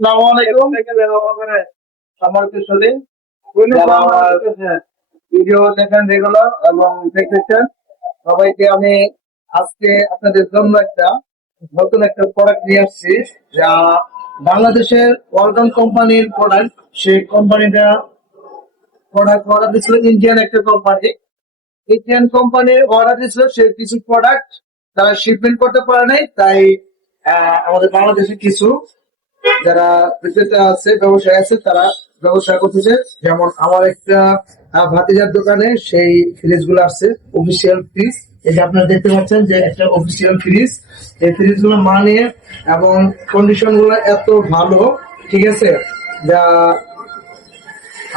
আসসালামু আলাইকুম। সম্মানিত সুধী, যারা আমার ভিডিও দেখেন রেগুলার এবং দেখতেছেন, সবাইকে আমি আজকে আপনাদের জন্য নতুন একটা প্রোডাক্ট নিয়ে আসছি, যা বাংলাদেশের ওয়ালটন কোম্পানির প্রোডাক্ট। সেই কোম্পানিটা প্রোডাক্ট অর্ডার দিচ্ছিল ইন্ডিয়ান একটা কোম্পানি। ইন্ডিয়ান কোম্পানির অর্ডার দিচ্ছিল সে কিছু প্রোডাক্ট তারা শিপমেন্ট করতে পারে নাই, তাই আমাদের বাংলাদেশে কিছু যারা বিক্রেতা আছে, ব্যবসায়ী আছে, তারা ব্যবসা করতেছে। যেমন আমার একটা ভাতিজার দোকানে সেই ফ্রিজ গুলো আসছে, অফিসিয়াল ফ্রিজ। এই যে আপনারা দেখতে পাচ্ছেন যে একটা অফিসিয়াল ফ্রিজ। এই ফ্রিজ গুলো মানে এবং কন্ডিশন গুলো এত ভালো, ঠিক আছে, যা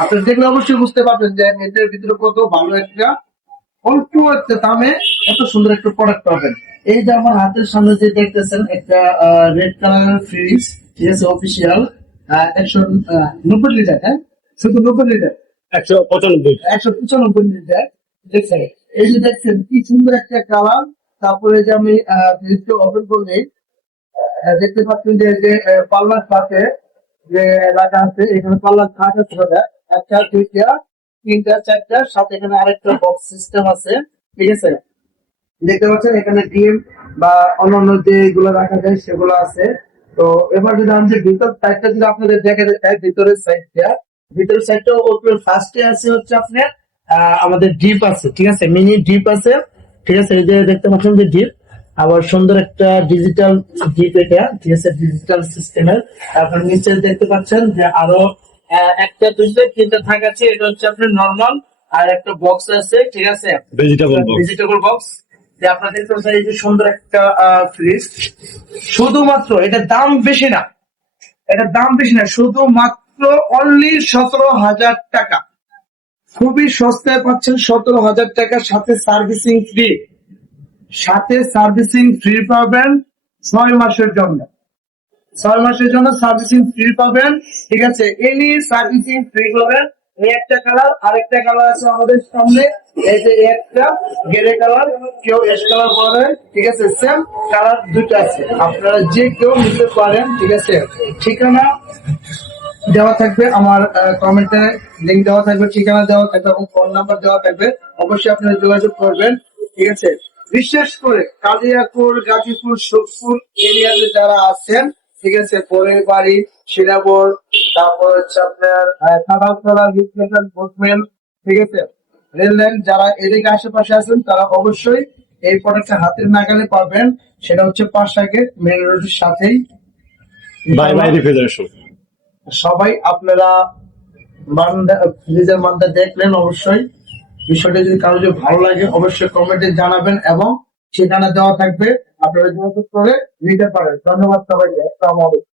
আপনি দেখলে অবশ্যই বুঝতে পারবেন যে এটার ভিতরে কত ভালো একটা অল্প একটা দামে এত সুন্দর একটা প্রোডাক্ট পাবেন। এই যে আমার হাতের সামনে যে দেখতেছেন একটা রেড কালার ফ্রিজ, ঠিক আছে, অফিসিয়াল 190 লিটার, হ্যাঁ, শুধু 90 লিটার, 195 লিটার। দেখছেন, এই যে দেখছেন কি সুন্দর একটা কালার। তারপরে যে আমি ফ্রিজটা ওপেন করলে দেখতে পাচ্ছেন যে পাল্লার সাথে যে লাগা আছে, এখানে পাল্লার খাট আছে, একটা দুইটা তিনটা চারটা, সাথে এখানে আরেকটা বক্স সিস্টেম আছে, ঠিক আছে। দেখতে পাচ্ছেন এখানে ডিম বা অন্যান্য যেগুলো রাখা যায় সেগুলো আছে। তো এবার যদি আমি যে ভিতর সাইডটা যদি আপনাদের দেখাতে চাই, ভিতরের সাইডটা ওপেন ফার্স্টে আছে হচ্ছে আপনার আমাদের ডিপ আছে, ঠিক আছে, মিনি ডিপ আছে, ঠিক আছে। এই যে দেখতে পাচ্ছেন যে ডিপ, আবার সুন্দর একটা ডিজিটাল ডিপ, এটা ঠিক আছে, ডিজিটাল সিস্টেমের। আপনার নিচে দেখতে পাচ্ছেন যে আরো একটা দুইটা তিনটা থাক আছে, এটা হচ্ছে আপনার নর্মাল। আর একটা বক্স আছে, ঠিক আছে, ভেজিটেবল বক্স। যে আপনার দেখতে পাচ্ছেন এই যে সুন্দর একটা ফ্রিজ। শুধুমাত্র এটার দাম বেশি না, শুধুমাত্র অনলি 17,000 টাকা। খুবই সস্তায় পাচ্ছেন 17,000 টাকা, সাথে সার্ভিসিং ফ্রি পাবেন 6 মাসের জন্য। 6 মাসের জন্য সার্ভিসিং ফ্রি পাবেন, ঠিক আছে। এনি সার্ভিসিং ফ্রি পাবেন। এই একটা কালার, আরেকটা কালার আছে আমাদের সামনে, এই যে একটা গ্রে কালার, কেউ এস কালার বলে, ঠিক আছে, সেম কালার দুটো আছে, আপনারা যে কেউ নিতে পারেন, ঠিক আছে। ঠিকানা দেওয়া থাকবে আমার কমেন্টে, লিঙ্ক দেওয়া থাকবে, ঠিকানা দেওয়া থাকবে এবং ফোন নাম্বার দেওয়া থাকবে। অবশ্যই আপনারা যোগাযোগ করবেন, ঠিক আছে। বিশেষ করে কালিয়াকুর, গাজীপুর, সুখপুর এরিয়াতে যারা আছেন, ঠিক আছে, পরের বাড়ি, শিলাবর, তারপর হচ্ছে আপনার খাবারতলা, বোটমেল, ঠিক আছে, রেল লাইন, যারা এদিকে আশেপাশে আছেন তারা অবশ্যই এই প্রোডাক্টটা হাতের নাগালে পাবেন। সেটা হচ্ছে 5 গেট মেন রোডের সাথেই। সবাই আপনারা ফ্রিজের মানটা দেখলেন, অবশ্যই বিষয়টা যদি কারো যদি ভালো লাগে অবশ্যই কমেন্টে জানাবেন এবং ঠিকানা দেওয়া থাকবে, আপনারা যোগাযোগ করে নিতে পারেন। ধন্যবাদ সবাইকে। আসসালামু আলাইকুম।